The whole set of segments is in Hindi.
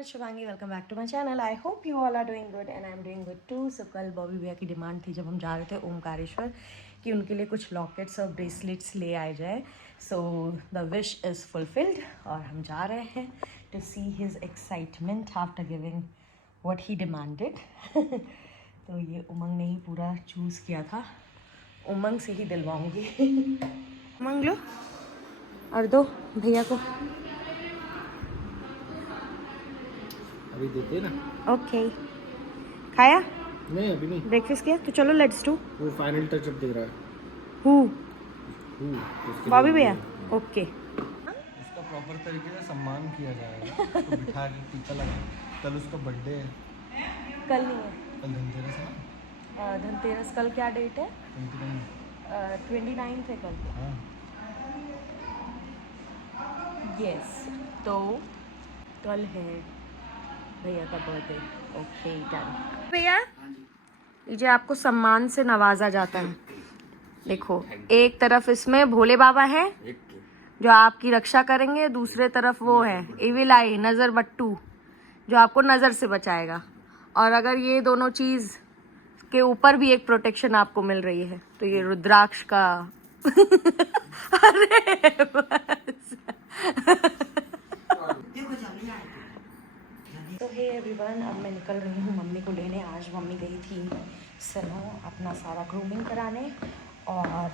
it's Shivangi. Welcome back to my channel. I hope you all are doing good and I'm doing good too. So कल बॉबी भैया की डिमांड थी जब हम जा रहे थे ओमकारेश्वर कि उनके लिए कुछ लॉकेट्स और ब्रेसलेट्स ले आए जाए. So the wish is fulfilled और हम जा रहे हैं to see his excitement after giving what he demanded. तो ये उमंग ने ही पूरा चूज़ किया था. उमंग से ही दिलवाऊंगी. उमंग लो और दो भैया को. अभी देते ना. ओके खाया नहीं अभी नहीं. ब्रेकफास्ट किया तो चलो लेट्स डू. वो फाइनल टचअप दे रहा है. बॉबी भैया ओके. उसका प्रॉपर तरीके से सम्मान किया जाएगा. तो बिठा के टीका लगा. कल उसका बर्थडे है. कल नहीं है, कल धनतेरस है ना. धनतेरस कल क्या डेट है? 29 है कल. हाँ. यस तो कल है भैया का बर्थडे. Okay done. भैया लीजिए आपको सम्मान से नवाजा जाता है. देखो एक तरफ इसमें भोले बाबा हैं जो आपकी रक्षा करेंगे, दूसरे तरफ वो है इविल आई नज़र बट्टू जो आपको नज़र से बचाएगा. और अगर ये दोनों चीज़ के ऊपर भी एक प्रोटेक्शन आपको मिल रही है तो ये रुद्राक्ष का अरे बस. तो हे एवरीवन, अब मैं निकल रही हूँ मम्मी को लेने. आज मम्मी गई थी सनो अपना सारा ग्रूमिंग कराने और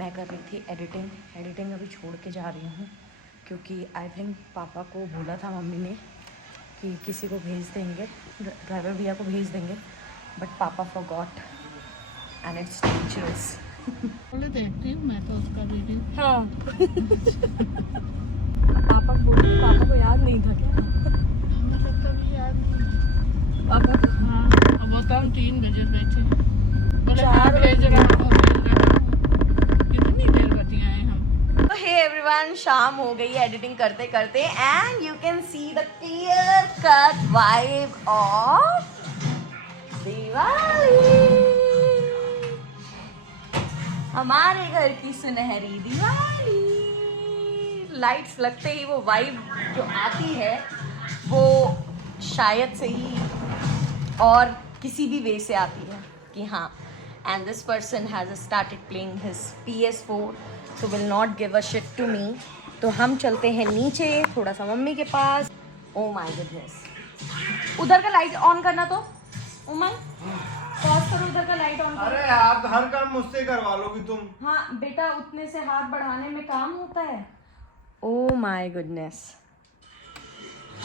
मैं कर रही थी एडिटिंग अभी छोड़ के जा रही हूँ क्योंकि आई थिंक पापा को बोला था मम्मी ने कि किसी को भेज देंगे, ड्राइवर भैया को भेज देंगे, बट पापा फॉरगॉट एंड इट्स डेंजरस. देखती हूँ मैं तो उसका वीडियो. हाँ पापा बोली पापा को याद नहीं था क्या? मुझे कभी याद नहीं. पापा हाँ अब वो तो हम 3 बजे बैठे. बोले 4 हाँ भेज रहा हूँ. कितनी देर बतियाए हम. तो हे एवरीवन, शाम हो गई है एडिटिंग करते करते and you can see the clear cut vibe of Diwali. हमारे घर की सुनहरी दिवाली. लाइट्स लगते ही वो वाइब जो आती है वो शायद से ही और किसी भी वे से आती है कि हाँ. And this person has started playing his PS4 so will not give a shit to me. तो हम चलते हैं नीचे थोड़ा सा मम्मी के पास. ओ माय गुडनेस, उधर का लाइट ऑन करना. तो उमर पॉज करो, उधर का लाइट ऑन करो. अरे आप हर काम मुझसे करवा लोगी तुम. हाँ बेटा, उतने से हाथ बढ़ाने में काम होता है. ओ माय गुडनेस,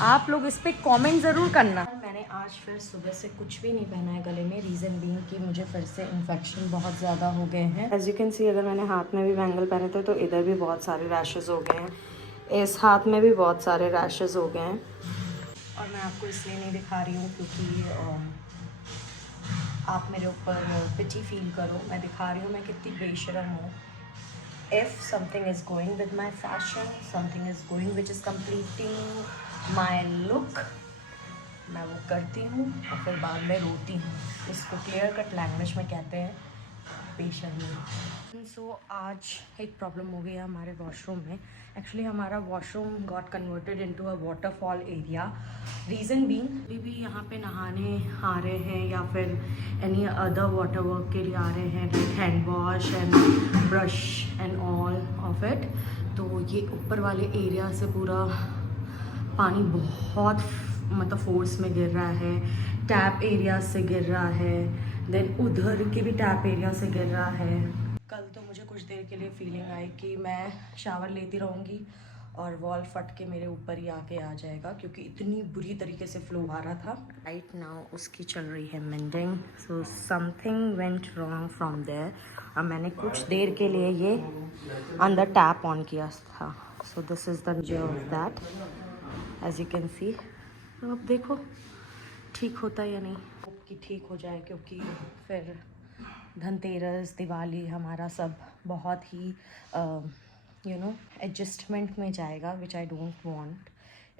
आप लोग इस पे कमेंट ज़रूर करना. मैंने आज फिर सुबह से कुछ भी नहीं पहना है गले में. रीज़न बीइंग कि मुझे फिर से इन्फेक्शन बहुत ज़्यादा हो गए हैं. एज यू कैन सी, अगर मैंने हाथ में भी बैंगल पहने थे तो इधर भी बहुत सारे रैशेज़ हो गए हैं. इस हाथ में भी बहुत सारे रैशेज़ हो गए हैं. और मैं आपको इसलिए नहीं दिखा रही हूँ क्योंकि आप मेरे ऊपर पिची फील करो. मैं दिखा रही हूँ मैं कितनी बेशरम हूँ. If something is going with my fashion, something is going which is completing my look, मैं वो करती हूँ और फिर बाद में रोती हूँ. इसको क्लियर कट लैंग्वेज में कहते हैं बेशर्मी. सो आज एक प्रॉब्लम हो गई है हमारे वॉशरूम में. एक्चुअली हमारा washroom got converted into a waterfall area. Reason being अभी भी यहाँ पे नहाने आ रहे हैं या फिर एनी अदर वाटर वर्क के लिए आ रहे हैं, like hand wash and brush and all of it. तो ये ऊपर वाले एरिया से पूरा पानी बहुत मतलब फोर्स में गिर रहा है. टैप एरिया से गिर रहा है, देन उधर के भी टैप एरिया से गिर रहा है. कल तो मुझे कुछ देर के लिए फीलिंग आई कि मैं शावर लेती रहूँगी और वॉल फट के मेरे ऊपर ही आके आ जाएगा क्योंकि इतनी बुरी तरीके से फ्लो आ रहा था. राइट नाउ उसकी चल रही है mending. So something went wrong from there और मैंने कुछ देर के लिए ये अंदर टैप ऑन किया था. So this is the result of that as you can see. अब देखो ठीक होता है या नहीं. होप कि ठीक हो जाए क्योंकि फिर धनतेरस दिवाली हमारा सब बहुत ही एडजस्टमेंट में जाएगा which I don't want.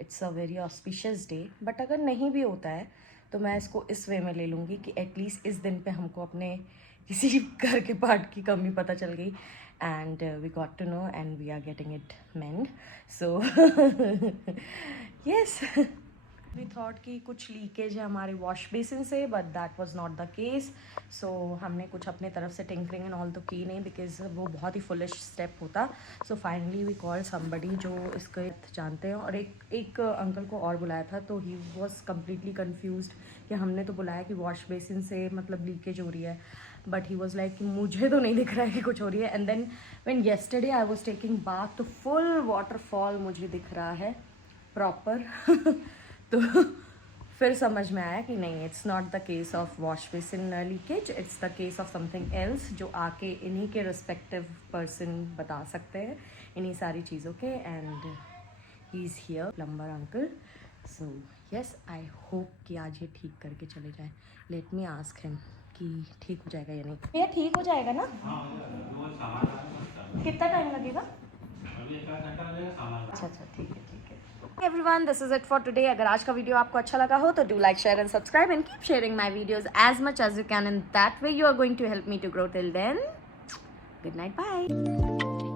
It's a very auspicious day. But अगर नहीं भी होता है तो मैं इसको इस वे में ले लूँगी कि एटलीस्ट इस दिन पे हमको अपने किसी घर के पार्ट की कमी पता चल गई and we got to know and we are getting it mend. So yes, we thought कि कुछ लीकेज है हमारे वॉश बेसिन से, but that was not the case. So हमने कुछ अपने तरफ से टिंकरिंग एंड ऑल तो की नहीं, बिकॉज वो बहुत ही फुलिश स्टेप होता. So finally we call somebody जो इसके जानते हैं, और एक अंकल को और बुलाया था. तो ही वॉज कम्प्लीटली कन्फ्यूज्ड कि हमने तो बुलाया कि वॉश बेसिन से मतलब लीकेज हो रही है, बट ही वॉज लाइक कि मुझे तो नहीं दिख रहा है कि कुछ हो रही है. And then when yesterday I was taking bath, तो फुल वाटरफॉल मुझे दिख रहा है प्रॉपर. तो फिर समझ में आया कि नहीं, it's not the case of wash basin leakage, it's the case of something else, जो आके इन्हीं के रिस्पेक्टिव पर्सन बता सकते हैं इन्हीं सारी चीज़ों के. And he is here, plumber uncle. So yes, I hope कि आज ये ठीक करके चले जाए. लेट मी आस्क हिम कि ठीक हो जाएगा या नहीं. भैया ठीक हो जाएगा ना? कितना टाइम लगेगा? अच्छा ठीक है. Everyone, this is it for today. अगर आज का वीडियो आपको अच्छा लगा हो तो do like, share and subscribe and keep sharing my videos as much as you can. In that way you are going to help me to grow. Till then, good night, bye.